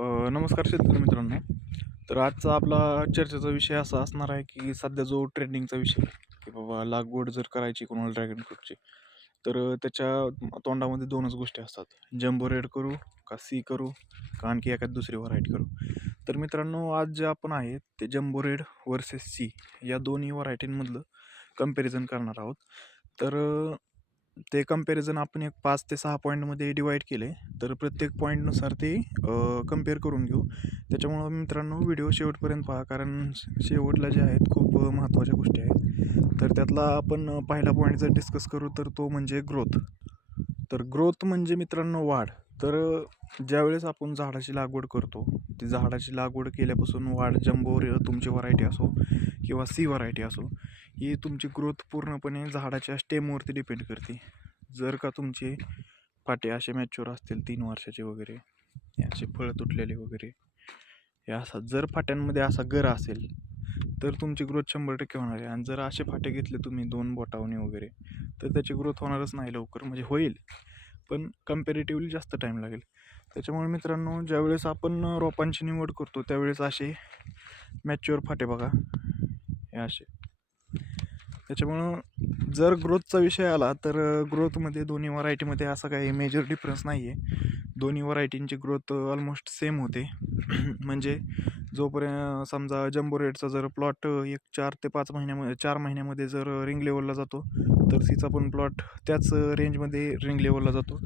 नमस्कार शेतकरी मित्रांनो. तर आजचा आपला चर्चेचा विषय असा असणार आहे की सध्या जो ट्रेंडिंगचा विषय आहे, की बाबा लागवड जर करायची कोणाला ड्रॅगन फ्रूटची, तर त्याच्या तोंडामध्ये दोनच गोष्टी असतात. जम्बो रेड करू का सी करू का आणखी एखादी दुसरी व्हरायटी करू. तर मित्रांनो, आज जे आपण आहे ते जम्बो रेड वर्सेस सी या दोन्ही व्हरायटींमधलं कंपॅरिझन करणार आहोत. तर ते कंपॅरिझन आपण एक 5 ते 6 पॉईंटमध्ये डिवाईड केले. तर प्रत्येक पॉईंटनुसार ते कंपेअर करून घेऊ. त्याच्यामुळं मित्रांनो, व्हिडिओ शेवटपर्यंत पहा, कारण शेवटला जे आहेत खूप महत्त्वाच्या गोष्टी आहेत. तर त्यातला आपण पहिला पॉईंट जर डिस्कस करू तर तो म्हणजे ग्रोथ. तर ग्रोथ म्हणजे मित्रांनो वाढ. तर ज्यावेळेस आपण झाडाची लागवड करतो, ती झाडाची लागवड केल्यापासून वाढ जम्बो तुमची व्हरायटी असो किंवा सी व्हरायटी असो, ही तुमची ग्रोथ पूर्णपणे झाडाच्या स्टेमवरती डिपेंड करते. जर का तुमचे फाटे असे मॅच्युअर असतील 3 वर्षाचे वगैरे, हे असे फळं तुटलेले वगैरे, हे असा जर फाट्यांमध्ये असा गर असेल तर तुमची ग्रोथ 100% होणार आहे. आणि जर असे फाटे घेतले तुम्ही 2 बोटावणी वगैरे, तर त्याची ग्रोथ होणारच नाही लवकर. म्हणजे होईल, पण कम्पॅरेटिव्हली जास्त टाईम लागेल. त्याच्यामुळे मित्रांनो, ज्यावेळेस आपण रोपांची निवड करतो त्यावेळेस असे मॅच्युअर फाटे बघा, हे असे. त्याच्यामुळं जर ग्रोथचा विषय आला तर ग्रोथमध्ये दोन्ही व्हरायटीमध्ये असा काही मेजर डिफरन्स नाही आहे. दोन्ही व्हरायटींची ग्रोथ ऑलमोस्ट सेम होते. म्हणजे जोपर्यंत समजा जम्बो रेडचा जर प्लॉट एक 4 ते 5 महिन्यामध्ये 4 महिन्यामध्ये जर रिंग लेवलला जातो, तर सीचा पण प्लॉट त्याच रेंजमध्ये रिंग लेवलला जातो.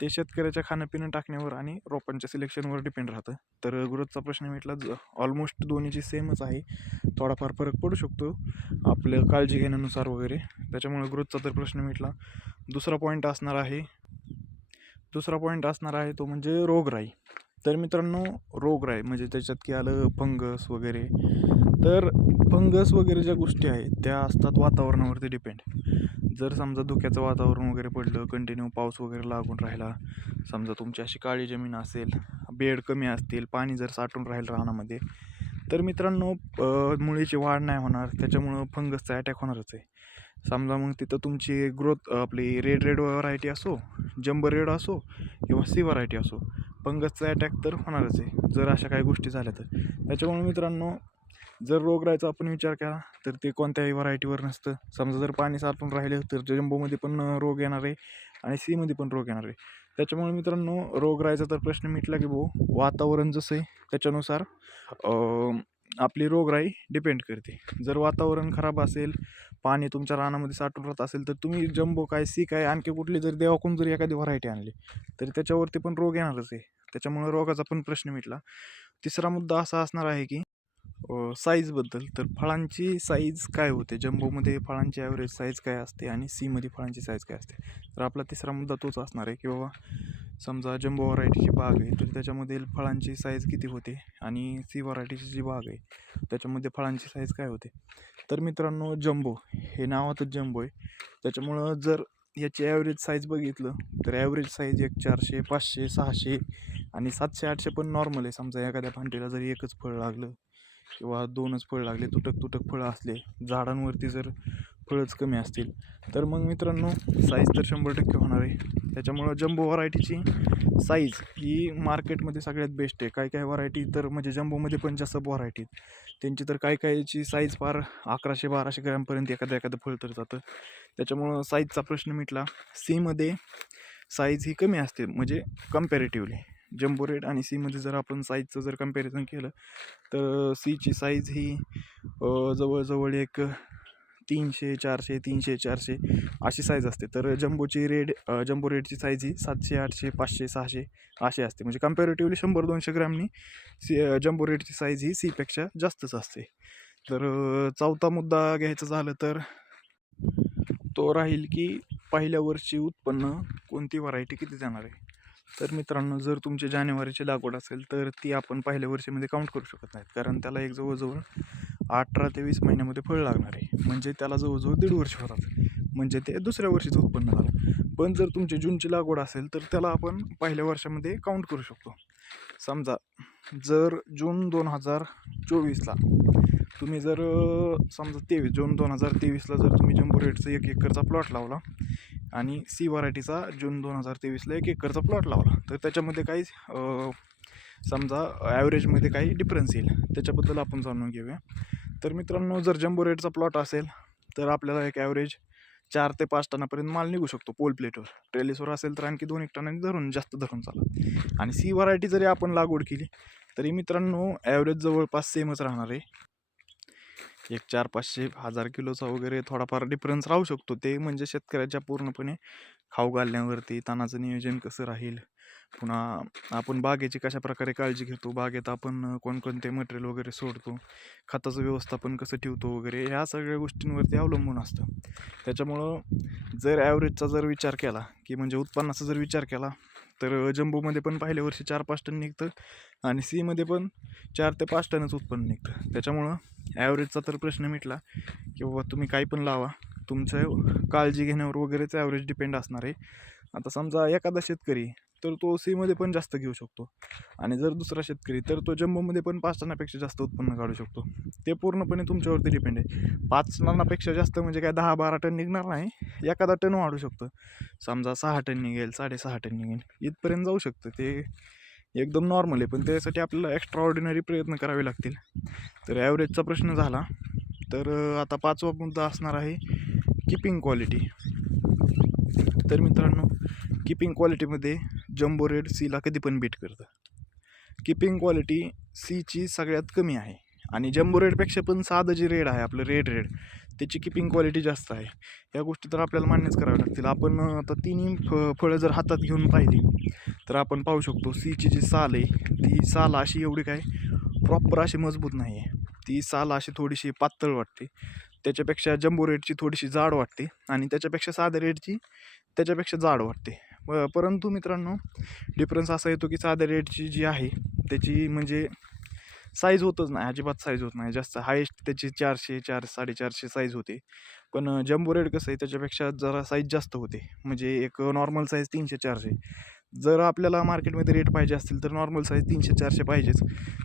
ते शेतकऱ्याच्या खाणंपिणं टाकण्यावर आणि रोपांच्या सिलेक्शनवर डिपेंड राहतं. तर ग्रोथचा प्रश्न म्हटला ऑलमोस्ट दोन्हीची सेमच आहे. थोडाफार फरक पडू शकतो आपलं काळजी घेण्यानुसार वगैरे. त्याच्यामुळे ग्रोथचा तर प्रश्न मिटला. दुसरा पॉईंट असणार आहे तो म्हणजे रोगराई. तर मित्रांनो, रोगराई म्हणजे त्याच्यात की आलं फंगस वगैरे. तर फंगस वगैरे ज्या गोष्टी आहेत त्या असतात वातावरणावरती डिपेंड. जर समजा धुक्याचं वातावरण वगैरे पडलं, कंटिन्यू पाऊस वगैरे लागून राहिला, समजा तुमची अशी काळी जमीन असेल, बेड कमी असतील, पाणी जर साठून राहील रानामध्ये, तर मित्रांनो मुळीची वाढ नाही होणार. त्याच्यामुळं फंगसचा अटॅक होणारच आहे. समजा मग तिथं तुमची ग्रोथ आपली रेड व्हरायटी असो, जम्बो रेड असो किंवा सी व्हरायटी असो, फंगसचा अटॅक तर होणारच आहे जर अशा काही गोष्टी झाल्या तर. त्याच्यामुळे मित्रांनो, जर रोगराईचा आपण विचार केला तर ते कोणत्याही व्हरायटीवर नसतं. समजा जर पाणी साठून राहिले तर जम्बोमध्ये पण रोग येणार आहे आणि सीमध्ये पण रोग येणार आहे. त्याच्यामुळे मित्रांनो, रोगराईचा तर प्रश्न मिटला की भाऊ, वातावरण जसं आहे त्याच्यानुसार आपली रोगराई डिपेंड करते. जर वातावरण खराब असेल, पाणी तुमच्या रानामध्ये साठून राहत असेल, तर तुम्ही जम्बो काय सी काय आणखी कुठली जरी देवाकडून जरी एखादी व्हरायटी आणली तरी त्याच्यावरती पण रोग येणारच आहे. त्याच्यामुळे रोगाचा पण प्रश्न मिटला. तिसरा मुद्दा असा असणार आहे की साईजबद्दल. तर फळांची साईज काय होते, जम्बोमध्ये फळांची ॲव्हरेज साईज काय असते आणि सीमध्ये फळांची साईज काय असते. तर आपला तिसरा मुद्दा तोच असणार आहे की बाबा, समजा जम्बो व्हरायटीची बाग आहे तर त्याच्यामधील फळांची साईज किती होते आणि सी व्हरायटीची जी बाग आहे त्याच्यामध्ये फळांची साईज काय होते. तर मित्रांनो, जम्बो हे नावातच जम्बो आहे. त्याच्यामुळं जर याची ॲव्हरेज साईज बघितलं तर ॲव्हरेज साईज एक 400, 500, 600 आणि 700, 800 पण नॉर्मल आहे. समजा एखाद्या फांदीला जरी एकच फळ लागलं किंवा 2च फळ लागले, तुटक फळं असले, झाडांवरती जर फळंच कमी असतील, तर मग मित्रांनो साईज तर 100% होणार आहे. त्याच्यामुळं जम्बो व्हरायटीची साईज ही मार्केटमध्ये सगळ्यात बेस्ट आहे. काही व्हरायटी तर म्हणजे जम्बोमध्ये पण ज्या सब व्हरायटी त्यांची तर काहीची साईज फार 1100-1200 ग्रॅमपर्यंत एखादं फळ तर जातं. त्याच्यामुळं साईजचा प्रश्न मिटला. सीमध्ये साईज ही कमी असते म्हणजे कम्पॅरेटिव्हली. जम्बो रेड आणि सीमध्ये जर आपण साईजचं जर कम्पॅरिझन केलं तर सीची साईज ही जवळजवळ एक 300, 400, 300, 400 अशी साईज असते. तर जम्बो रेडची साईज ही 700, 800, 500, 600 अशी असते. म्हणजे कम्पॅरेटिव्हली 100-200 ग्रॅमनी जम्बो रेडची साईज ही सीपेक्षा जास्तच असते. तर चौथा मुद्दा घ्यायचा झालं तर तो राहील की पहिल्या वर्षी उत्पन्न कोणती व्हरायटी किती देणार आहे. तर मित्रांनो, जर तुमची जानेवारीची लागवड असेल तर ती आपण पहिल्या वर्षीमध्ये काउंट करू शकत नाहीत, कारण त्याला एक जवळजवळ 18 ते 20 महिन्यामध्ये फळ लागणार आहे. म्हणजे त्याला जवळजवळ 1.5 वर्ष होतात. म्हणजे ते दुसऱ्या वर्षीचं उत्पन्न झालं. पण जर तुमची जूनची लागवड असेल तर त्याला आपण पहिल्या वर्षामध्ये काउंट करू शकतो. समजा जर जून 2024ला तुम्ही जर समजा जून 2023ला जर तुम्ही जम्बो रेडचा 1 एकरचा प्लॉट लावला आणि सी व्हरायटीचा जून 2023ला 1 एकरचा प्लॉट लावला, तर त्याच्यामध्ये काहीच समजा ॲव्हरेजमध्ये काही डिफरन्स येईल, त्याच्याबद्दल आपण जाणून घेऊया. तर मित्रांनो, जर जम्बो रेडचा प्लॉट असेल तर आपल्याला एक ॲव्हरेज 4 ते 5 टनापर्यंत माल निघू शकतो पोल प्लेटवर. ट्रेलिसवर असेल तर आणखी 2-1 टनांनी जास्त धरून चाला. आणि सी व्हरायटी जरी आपण लागवड केली तरी मित्रांनो ॲव्हरेज जवळपास सेमच राहणार आहे. एक 400-500 किलोचा वगैरे थोडाफार डिफरन्स राहू शकतो. ते म्हणजे शेतकऱ्याच्या पूर्णपणे खाऊ घालण्यावरती, तणाचं नियोजन कसं राहील, पुन्हा आपण बागेची कशा प्रकारे काळजी घेतो, बागेत आपण कोणकोणते मटेरियल वगैरे सोडतो, खताचं व्यवस्थापन कसं ठेवतो वगैरे, ह्या सगळ्या गोष्टींवरती अवलंबून असतं. त्याच्यामुळं जर ॲव्हरेजचा जर विचार केला की म्हणजे उत्पन्नाचा जर विचार केला तर जम्बोमध्ये पण पहिल्या वर्षी 4-5 टन निघतं आणि सीमध्ये पण 4 ते 5 टनच उत्पन्न निघतं. त्याच्यामुळं ॲव्हरेजचा तर प्रश्न मिटला की बाबा तुम्ही काही पण लावा, तुमचं काळजी घेण्यावर वगैरेच ॲव्हरेज डिपेंड असणार आहे. आता समजा एखादा शेतकरी तर तो सीमध्ये पण जास्त घेऊ शकतो आणि जर दुसरा शेतकरी तर तो जम्बोमध्ये पण 5 टनापेक्षा जास्त उत्पन्न काढू शकतो. ते पूर्णपणे तुमच्यावरती डिपेंड आहे. 5 टनापेक्षा जास्त म्हणजे काय 10-12 टन निघणार नाही, एखादा टन वाढू शकतं. समजा 6 टन निघेल, 6.5 टन निघेल, इथपर्यंत जाऊ शकतं. ते एकदम नॉर्मल आहे, पण त्यासाठी आपल्याला एक्स्ट्रा ऑर्डिनरी प्रयत्न करावे लागतील. तर ॲव्हरेजचा प्रश्न झाला. तर आता 5वा मुद्दा असणार आहे किपिंग क्वालिटी. तर मित्रांनो, किपिंग क्वालिटीमध्ये जम्बो रेड सीला कधी पण बीट करतं. किपिंग क्वालिटी सीची सगळ्यात कमी आहे आणि जम्बो रेडपेक्षा पण साधं जे रेड आहे आपलं रेड त्याची किपिंग क्वालिटी जास्त आहे. या गोष्टी तर आपल्याला मान्यच कराव्या लागतील. आपण आता तिन्ही फळं जर हातात घेऊन पाहिली तर आपण पाहू शकतो सीची जी साल आहे ती साल अशी एवढी काय प्रॉपर अशी मजबूत नाही आहे. ती साल अशी थोडीशी पातळ वाटते. त्याच्यापेक्षा जम्बो रेडची थोडीशी जाड वाटते आणि त्याच्यापेक्षा साध्या रेडची त्याच्यापेक्षा जाड वाटते. परंतु मित्रांनो, डिफरन्स असा येतो की साध्या रेडची जी आहे त्याची म्हणजे साईज होतच नाही, अजिबात साईज होत नाही. जास्त हायेस्ट त्याची 400-400-450 साईज होते. पण जम्बो रेड कसं आहे त्याच्यापेक्षा जरा साईज जास्त होते. म्हणजे एक नॉर्मल साईज 300-400. जर आपल्याला मार्केटमध्ये रेट पाहिजे असतील तर नॉर्मल साईज 300-400 पाहिजेच.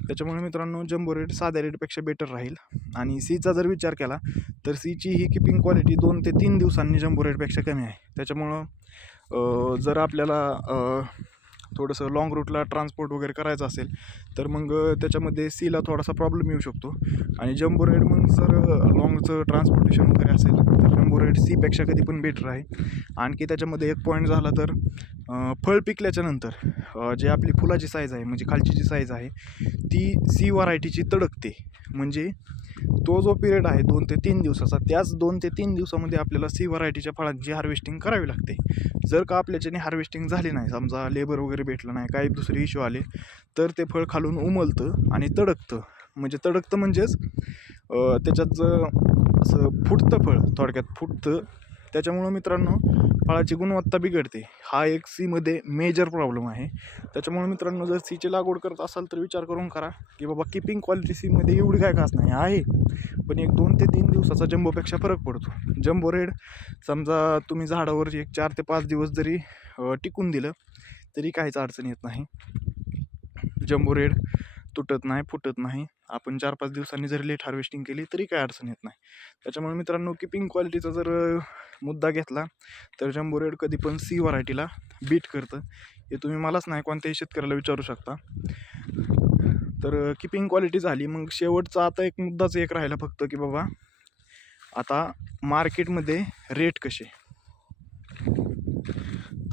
त्याच्यामुळे मित्रांनो जम्बो रेड साध्या रेटपेक्षा बेटर राहील. आणि सीचा जर विचार केला तर सीची ही किपिंग क्वालिटी 2 ते 3 दिवसांनी जम्बो रेडपेक्षा कमी आहे. त्याच्यामुळं जर आपल्याला थोडंसं लाँग रूटला ट्रान्सपोर्ट वगैरे करायचं असेल तर मग त्याच्यामध्ये सीला थोडासा प्रॉब्लेम येऊ शकतो. आणि जम्बो रेड मग जर लाँगचं ट्रान्सपोर्टेशन वगैरे असेल तर जम्बो रेड सीपेक्षा कधी पण बेटर आहे. आणखी त्याच्यामध्ये एक पॉईंट झाला तर फळ पिकल्याच्या नंतर जे आपली फुलाची साईज आहे म्हणजे खालची जी साईज आहे ती सी व्हरायटीची तडकते. म्हणजे तो जो पिरियड आहे 2 ते 3 दिवसाचा, त्याच 2 ते 3 दिवसामध्ये आपल्याला सी व्हरायटीच्या फळांची हार्वेस्टिंग करावी लागते. जर का आपल्याच्याने हार्वेस्टिंग झाली नाही, समजा लेबर वगैरे भेटलं नाही, काही दुसरे इश्यू आले तर ते फळ खालून उमलतं आणि तडकतं. म्हणजे तडकतं म्हणजेच त्याच्यात असं फुटतं, फळ थोडक्यात फुटतं. त्याच्यामुळं मित्रांनो फळाची गुणवत्ता बिघडते. हा एक सीमध्ये मेजर प्रॉब्लेम आहे. त्याच्यामुळे मित्रांनो जर सीची लागवड करत असाल तर विचार करून करा की बाबा किपिंग क्वालिटी सीमध्ये एवढी काय खास नाही आहे, पण एक 2 ते 3 दिवसाचा जम्बोपेक्षा फरक पडतो. जम्बो रेड समजा तुम्ही झाडावर एक 4 ते 5 दिवस जरी टिकून दिलं तरी काहीच अडचण येत नाही. जम्बो रेड तुटत नाही, फुटत नाही. आपण 4-5 दिवसांनी जरी लेट हार्वेस्टिंग केली तरी काही अडचण येत नाही. त्याच्यामुळे मित्रांनो किपिंग क्वालिटीचा जर मुद्दा घेतला तर जम्बो रेड कधी पण सी व्हरायटीला बीट करतं. हे तुम्ही मलाच नाही कोणत्याही शेतकऱ्याला विचारू शकता. तर किपिंग क्वालिटी झाली. मग शेवटचा आता एक मुद्दाच एक राहिला फक्त की बाबा आता मार्केटमध्ये रेट कसे.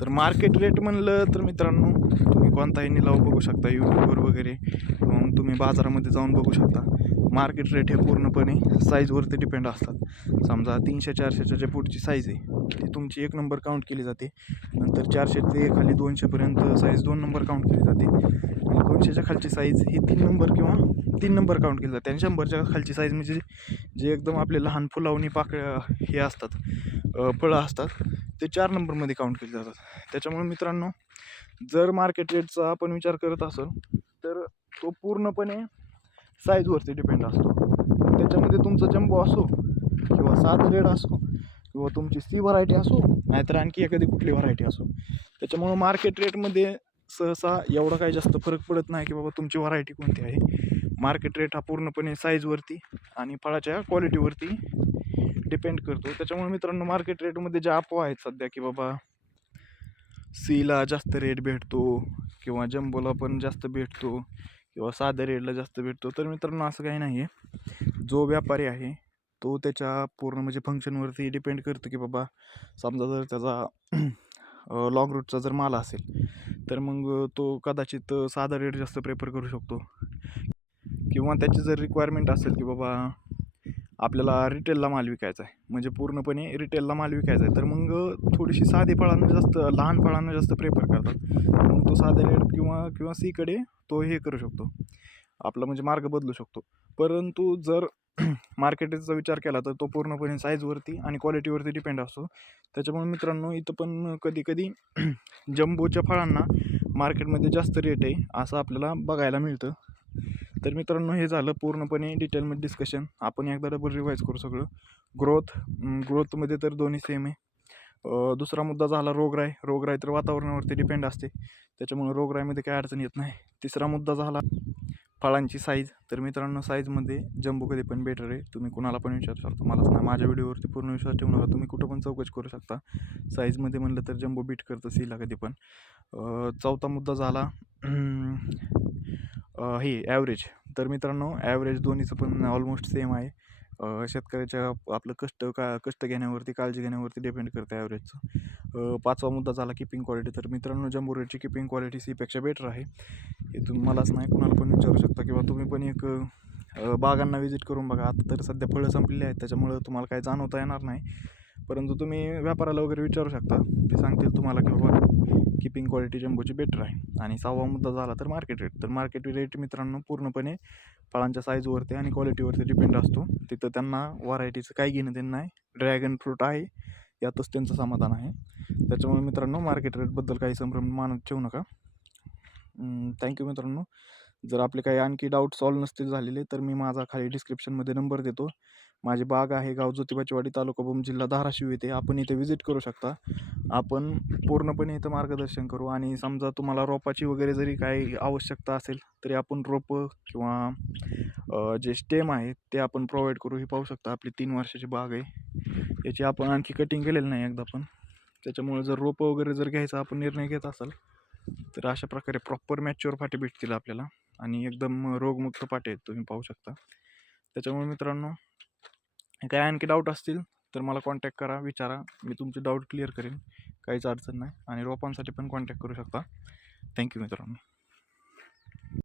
तर मार्केट रेट म्हणलं तर मित्रांनो तुम्ही कोणताही निलाव बघू शकता यूट्यूबवर वगैरे, मग तुम्ही बाजारामध्ये जाऊन बघू शकता. मार्केट रेट हे पूर्णपणे साईजवरती डिपेंड असतात. समजा 300-400च्या जे पुढची साईज आहे ती तुमची 1 नंबर काउंट केली जाते. नंतर 400 ते खाली 200पर्यंत साईज 2 नंबर काउंट केली जाते. आणि 200च्या खालची साईज ही 3 नंबर किंवा 3 नंबर काउंट केली जाते. आणि 100च्या खालची साईज म्हणजे जे एकदम आपले लहान फुलावणी पाकळ्या हे असतात, फळं असतात, ते 4 नंबरमध्ये काउंट केले जातात. त्याच्यामुळे मित्रांनो जर मार्केट रेटचा आपण विचार करत असेल तर तो पूर्णपणे साईजवरती डिपेंड असतो. त्याच्यामध्ये तुमचं जम्बो असो किंवा साधं रेड असो किंवा तुमची सी व्हरायटी असो नाहीतर आणखी एखादी कुठली व्हरायटी असो, त्याच्यामुळं मार्केट रेटमध्ये सहसा एवढा काही जास्त फरक पडत नाही की बाबा तुमची व्हरायटी कोणती आहे. मार्केट रेट हा पूर्णपणे साईजवरती आणि फळाच्या क्वालिटीवरती डिपेंड करतो. त्याच्यामुळे मित्रांनो मार्केट रेटमध्ये ज्या अफवा आहेत सध्या की बाबा सीला जास्त रेट भेटतो किंवा जम्बोला पण जास्त भेटतो किंवा साध्या रेटला जास्त भेटतो. तर मित्रांनो असं काही नाही आहे. जो व्यापारी आहे तो त्याच्या पूर्ण म्हणजे फंक्शनवरती डिपेंड करतं की बाबा समजा जर त्याचा लाँग रूटचा जर माल असेल तर मग तो कदाचित साधा रेट जास्त प्रेफर करू शकतो किंवा त्याची जर रिक्वायरमेंट असेल की बाबा आपल्याला रिटेलला माल विकायचा आहे म्हणजे पूर्णपणे रिटेलला माल विकायचा आहे तर मग थोडीशी साधे फळांना जास्त लहान फळांना जास्त प्रेफर करतात. मग तो साध्या रेट किंवा किंवा सीकडे तो हे करू शकतो आपला म्हणजे मार्ग बदलू शकतो. परंतु जर मार्केटचा विचार केला तर तो पूर्णपणे साईजवरती आणि क्वालिटीवरती डिपेंड असतो. त्याच्यामुळे मित्रांनो इथं पण कधी कधी जम्बोच्या फळांना मार्केटमध्ये जास्त रेट आहे असं आपल्याला बघायला मिळतं. तर मित्रांनो हे झालं पूर्णपणे डिटेलमध्ये डिस्कशन. आपण एकदा डबल रिवाईज करू सगळं. ग्रोथमध्ये तर दोन्ही सेम आहे. दुसरा मुद्दा झाला रोगराई. रोगराई तर वातावरणावरती डिपेंड असते त्याच्यामुळे रोगराईमध्ये काही अडचण येत नाही. तिसरा मुद्दा झाला फळांची साईज. तर मित्रांनो साईजमध्ये जम्बो कधी पण बेटर आहे. तुम्ही कुणाला पण विचारू शकता, मलाच नाही. माझ्या व्हिडिओवरती पूर्ण विश्वास ठेवू नका, तुम्ही कुठं पण चौकशी करू शकता. साईजमध्ये म्हणलं तर जम्बो बीट करतं सीला कधी पण. चौथा मुद्दा झाला हे ॲव्हरेज. तर मित्रांनो ॲव्हरेज दोन्हीचं पण ऑलमोस्ट सेम आहे. शेतकऱ्याच्या आपलं कष्ट घेण्यावरती काळजी घेण्यावरती डिपेंड करतं ॲव्हरेजचं. पाचवा मुद्दा झाला किपिंग क्वालिटी. तर मित्रांनो जम्बो रेटची किपिंग क्वालिटी सीपेक्षा बेटर आहे. हे तुम्ही मलाच नाही कुणाला पण विचारू शकता किंवा तुम्ही पण एक बागांना व्हिजिट करून बघा. आता तर सध्या फळं संपलेली आहेत त्याच्यामुळं तुम्हाला काही जाणवता येणार नाही, परंतु तुम्ही व्यापाराला वगैरे विचारू शकता. ते सांगतील तुम्हाला की बाबा किपिंग क्वालिटी जम्बोची बेटर आहे. आणि सहावा मुद्दा झाला तर मार्केट रेट. तर मार्केट रेट मित्रांनो पूर्णपणे फळांच्या साईजवरती आणि क्वालिटीवरती डिपेंड असतो. तिथं त्यांना व्हरायटीचं काही घेणं देणं नाही. ड्रॅगन फ्रूट आहे यातच त्यांचं समाधान आहे. त्याच्यामुळे मित्रांनो मार्केट रेटबद्दल काही संभ्रम मानत ठेवू नका. थँक्यू मित्रांनो. जर आपले काही आणखी डाऊट सॉल्व नसतील झालेले तर मी माझा खाली डिस्क्रिप्शनमध्ये नंबर देतो. माझी बाग आहे गाव ज्योतिबाची वाडी, तालुका भूम, जिल्हा धाराशिव येथे. आपण इथे विजिट करू शकता. आपण पूर्णपणे इथं मार्गदर्शन करू आणि समजा तुम्हाला रोपाची वगैरे जरी काही आवश्यकता असेल तरी आपण रोपं किंवा जे स्टेम आहे ते आपण प्रोव्हाइड करू. हे पाहू शकता आपली 3 वर्षाची बाग आहे. याची आपण आणखी कटिंग केलेलं नाही एकदा पण. त्याच्यामुळे जर रोपं वगैरे जर घ्यायचा आपण निर्णय घेत असाल तर अशा प्रकारे प्रॉपर मॅच्युअर फाटे भेटतील आपल्याला आणि एकदम रोगमुक्त पाटे आहेत, तुम्ही पाहू शकता. त्याच्यामुळे मित्रांनो काय आणखी डाऊट असतील तर मला कॉन्टॅक्ट करा, विचारा. मी तुमचे डाऊट क्लिअर करेन, काहीच अडचण नाही. आणि रोपांसाठी पण कॉन्टॅक्ट करू शकता. थँक्यू मित्रांनो.